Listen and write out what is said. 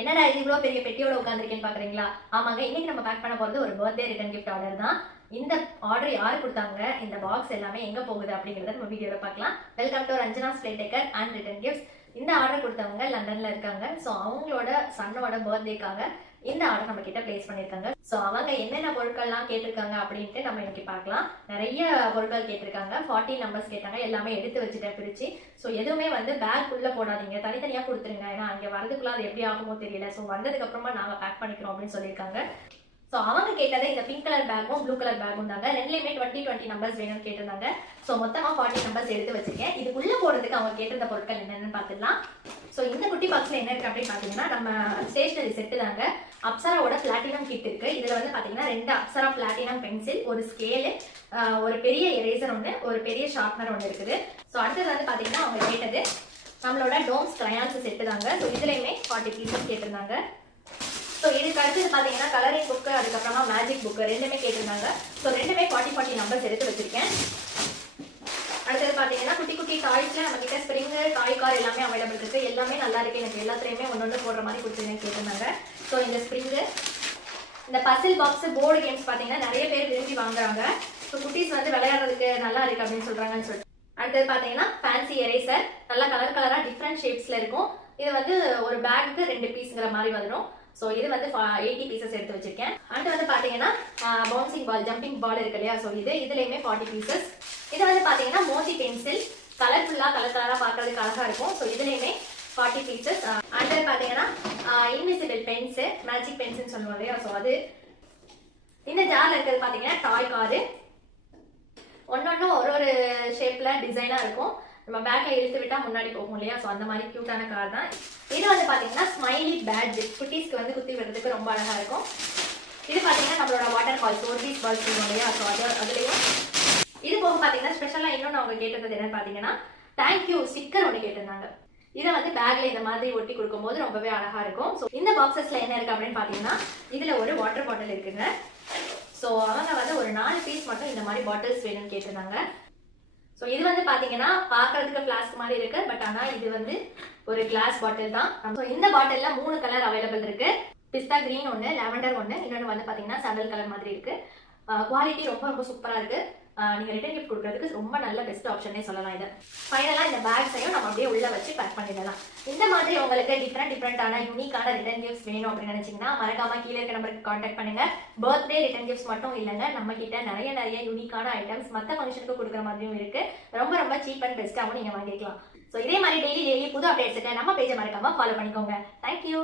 என்னடா இது இவ்வளோ பெரிய பெட்டியோட உட்காந்துருக்கேன்னு பாக்குறீங்களா? ஆமாங்க, இன்னைக்கு நம்ம பேக் பண்ண போறது ஒரு பர்த்டே ரிட்டர்ன் கிஃப்ட் ஆர்டர் தான். இந்த ஆர்டர் யார் கொடுத்தாங்க, இந்த பாக்ஸ் எல்லாமே எங்க போகுது அப்படிங்கறத நம்ம வீடியோல பார்க்கலாம். Welcome to Ranjana's play taker and return gifts. இந்த ஆர்டர் கொடுத்தவங்க லண்டன்ல இருக்காங்க. ஸோ அவங்களோட சன்னோட பர்த்டேக்காக இந்த ஆர்டர் நம்ம கிட்ட பிளேஸ் பண்ணிருக்காங்க. ஸோ அவங்க என்னென்ன பொருட்கள்லாம் கேட்டிருக்காங்க அப்படின்ட்டு நம்ம இன்னைக்கு பார்க்கலாம். நிறைய பொருட்கள் கேட்டிருக்காங்க, 40 நம்பர்ஸ் கேட்டாங்க. எல்லாமே எடுத்து வச்சுட்டேன் பிரிச்சு. ஸோ எதுவுமே வந்து பேக் உள்ள போடாதீங்க, தனித்தனியா கொடுத்துருங்க. ஏன்னா அங்கே வரதுக்குள்ள அது எப்படி ஆகுமோ தெரியல. ஸோ வந்ததுக்கு அப்புறமா நாங்க பேக் பண்ணிக்கிறோம் அப்படின்னு சொல்லியிருக்காங்க. ஸோ அவங்க கேட்டது இந்த பிங்க் கலர் பேக்கும் ப்ளூ கலர் பேக்கும் தாங்க. ரெண்டுலேயுமே 20 நம்பர்ஸ் வேணும்னு கேட்டிருந்தாங்க. ஸோ மொத்தமாக 40 நம்பர்ஸ் எடுத்து வச்சிருக்கேன். இதுக்குள்ள போறதுக்கு அவங்க கேட்டிருந்த பொருட்கள் என்னென்னு பார்த்துக்கலாம். ஸோ இந்த குட்டி பாக்ஸ்ல என்ன இருக்கு அப்படின்னு பார்த்தீங்கன்னா, நம்ம ஸ்டேஷனரி செட்டு தாங்க. அப்சராவோட பிளாட்டினம் கிட் இருக்கு. இதுல வந்து பாத்தீங்கன்னா 2 அப்சரா பிளாட்டினம் பென்சில், ஒரு ஸ்கேலு, ஒரு பெரிய எரேசர் ஒன்று, ஒரு பெரிய ஷார்ப்னர் ஒன்று இருக்குது. ஸோ அடுத்தது வந்து பாத்தீங்கன்னா அவங்க கேட்டது நம்மளோட டோம்ஸ் கிரையான்ஸ் செட்டு தாங்க. ஸோ இதுலயுமே 40 பீசஸ் கேட்டிருந்தாங்க. ஸோ இதுக்கு அடுத்தது பார்த்தீங்கன்னா கலரிங் புக்கு, அதுக்கப்புறமா மேஜிக் புக்கு ரெண்டுமே கேட்டிருந்தாங்க. ஸோ ரெண்டுமே 40 நம்பர்ஸ் எடுத்து வச்சிருக்கேன். அடுத்தது பார்த்தீங்கன்னா குட்டி குட்டி டாய்ஸ்ல நம்ம கிட்ட ஸ்ப்ரிங்கு, டாய் கார் எல்லாமே அவைலபிள் இருக்கு. எல்லாமே நல்லா இருக்கு, எனக்கு எல்லாத்துலேயுமே ஒன்று போடுற மாதிரி கொடுத்துருங்க கேட்டிருந்தாங்க. ஸோ இந்த ஸ்ப்ரிங்கு, இந்த பசில் பாக்ஸ், போர்டு கேம்ஸ் பார்த்தீங்கன்னா நிறைய பேர் விரும்பி வாங்குறாங்க. ஸோ குட்டீஸ் வந்து விளையாடுறதுக்கு நல்லா இருக்கு அப்படின்னு சொல்றாங்கன்னு சொல்லிட்டு. அடுத்தது பார்த்தீங்கன்னா ஃபேன்சி எரேசர், நல்லா கலர் கலரா டிஃப்ரெண்ட் ஷேப்ஸ்ல இருக்கும். இது வந்து ஒரு பேக்கு 2 பீஸ்ங்கிற மாதிரி வந்துடும். ஸோ இது வந்து 80 பீசஸ் எடுத்து வச்சிருக்கேன். அடுத்து வந்து பாத்தீங்கன்னா பவுன்சிங் பால், ஜம்பிங் பால் இருக்கு இல்லையா? ஸோ இதுலயுமே 40 பீசஸ். இது வந்து பாத்தீங்கன்னா மோதி பென்சில், கலர்ஃபுல்லா கலர் கலரா பாக்குறதுக்கு அழகா இருக்கும். ஸோ இதுலயுமே 40 பீசஸ். அடுத்து பாத்தீங்கன்னா இன்விசிபிள் பென்ஸ், மேஜிக் பென்சில் சொல்லுவாங்க இல்லையா? ஸோ அது இந்த ஜார்ல இருக்கிறது பாத்தீங்கன்னா டாய் காரு. ஒன்னொன்னும் ஒரு ஷேப்ல டிசைனா இருக்கும். நம்ம பேக்ல இழுத்து விட்டா முன்னாடி போகும் இல்லையா? ஸோ அந்த மாதிரி கியூட்டான கார் தான் இது. வந்து பாத்தீங்கன்னா ஸ்மைலி பேட்ஜ், குட்டீஸ்க்கு வந்து குத்தி விடுறதுக்கு ரொம்ப அழகா இருக்கும். இது பாத்தீங்கன்னா நம்மளோட வாட்டர் பால்ஸ், ஒரு பீஸ் பால்ஸ் சொல்லுவோம் இல்லையா? ஸோ அதுலயும் இது போக பாத்தீங்கன்னா ஸ்பெஷலா இன்னொன்று அவங்க கேட்டது என்னன்னு பாத்தீங்கன்னா தேங்க்யூ ஸ்டிக்கர் ஒன்று கேட்டிருந்தாங்க. இதை வந்து பேக்ல இந்த மாதிரி ஒட்டி கொடுக்கும் போது ரொம்பவே அழகா இருக்கும். ஸோ இந்த பாக்ஸஸ்ல என்ன இருக்கு அப்படின்னு பாத்தீங்கன்னா, இதுல ஒரு வாட்டர் பாட்டில் இருக்குங்க. ஸோ அவங்க வந்து ஒரு 4 பீஸ் மட்டும் இந்த மாதிரி பாட்டில்ஸ் வேணும்னு கேட்டிருந்தாங்க. ஸோ இது வந்து பாத்தீங்கன்னா பாக்குறதுக்கு ஃபிளாஸ்க் மாதிரி இருக்கு, பட் ஆனா இது வந்து ஒரு கிளாஸ் பாட்டில் தான். ஸோ இந்த பாட்டில்ல 3 கலர் அவைலபிள் இருக்கு. பிஸ்தா கிரீன் ஒன்று, லாவெண்டர் ஒன்று, இன்னொன்று வந்து பாத்தீங்கன்னா சாண்டல் கலர் மாதிரி இருக்கு. குவாலிட்டி ரொம்ப ரொம்ப சூப்பரா இருக்கு. நீங்க ரிட்டர்ன் கிஃப்ட் கொடுக்கறதுக்கு ரொம்ப நல்ல பெஸ்ட் ஆப்ஷனே சொல்லலாம். இது ஃபைனலா இந்த பேக்ஸையும் நம்ம அப்படியே உள்ள வச்சு பேக் பண்ணிடலாம். இந்த மாதிரி உங்களுக்கு டிஃப்ரெண்டான யூனிக்கான ரிட்டர்ன் கிஃப்ட்ஸ் வேணும் அப்படின்னு நினைச்சீங்கன்னா மறக்காம கீழே இருக்க நம்பருக்கு கான்டாக்ட் பண்ணுங்க. பர்த்டே ரிட்டர்ன் கிஃப்ட்ஸ் மட்டும் இல்லைங்க, நம்ம கிட்ட நிறைய யூனிக்கான ஐட்டம்ஸ் மற்ற ஃபங்க்ஷனுக்கு கொடுக்குற மாதிரியும் இருக்கு. ரொம்ப சீப் அண்ட் பெஸ்ட்டாகவும் நீங்க வாங்கிக்கலாம். ஸோ இதே மாதிரி டெய்லி புது அப்டேட்ஸுக்கு நம்ம பேஜை மறக்காம ஃபாலோ பண்ணிக்கோங்க. தேங்க்யூ.